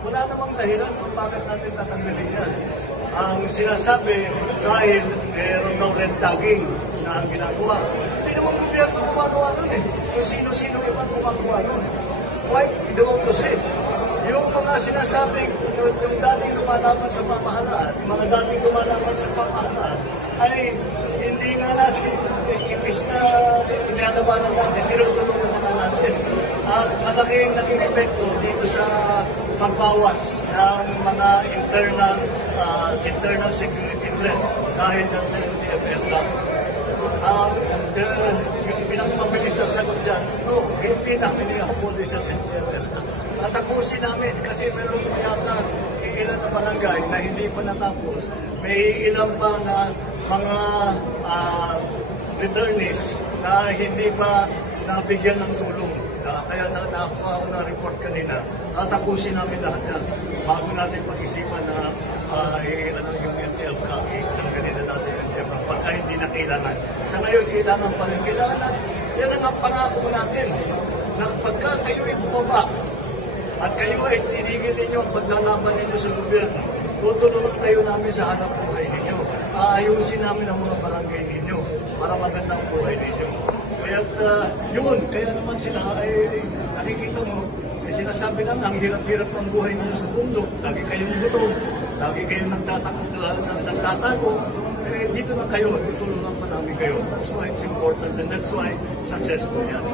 Wala namang dahilan kung bakit natin tatanggalin yan. Ang sinasabi, dahil meron daw red tagging na ang ginagawa. Hindi naman gobyerno gumagawa nun eh. Kung sino-sino ibang gumagawa nun. Quite the opposite. Yung mga sinasabing, yung dating lumalaban sa pamahalaan, mga dating lumalaban sa pamahalaan, ay hindi nga natin, imbis na inalabanan natin, tinutulungan na natin. At malaking naging epekto dito sa pagbawas ng mga internal security threat dahil dyan sa UTFL lang. Yung pinakmabilis na sagot dyan, no, hindi namin i-upload sa UTFL lang. Tatapusin namin kasi meron yata ilan na barangay na hindi pa natapos. May ilan pa na mga returnees na hindi pa nabigyan ng tulong. Kaya nakakuha ako ng report kanina. Tatapusin namin lahat yan bago natin pag-isipan na yung NTF ng kanina natin NTF pagka hindi na kailangan. Sa ngayon, kailangan pa rin. Kailangan natin. Yan ang pangako natin na pagka kayo ay bumaba at kayo ay tinigil ninyo ang paglalaban ninyo sa gobyerno, tutulungan kayo namin sa hanap buhay ninyo. Aayusin namin ang mga barangay ninyo para magandang buhay ninyo. Kaya kaya naman sila ay nakikita mo, sinasabi namin, ang hirap-hirap ng buhay ninyo sa mundo. Lagi kayong gutom, lagi kayong nagtatago. Dito na kayo, tutulungan pa namin kayo. That's why it's important and that's why successful yan.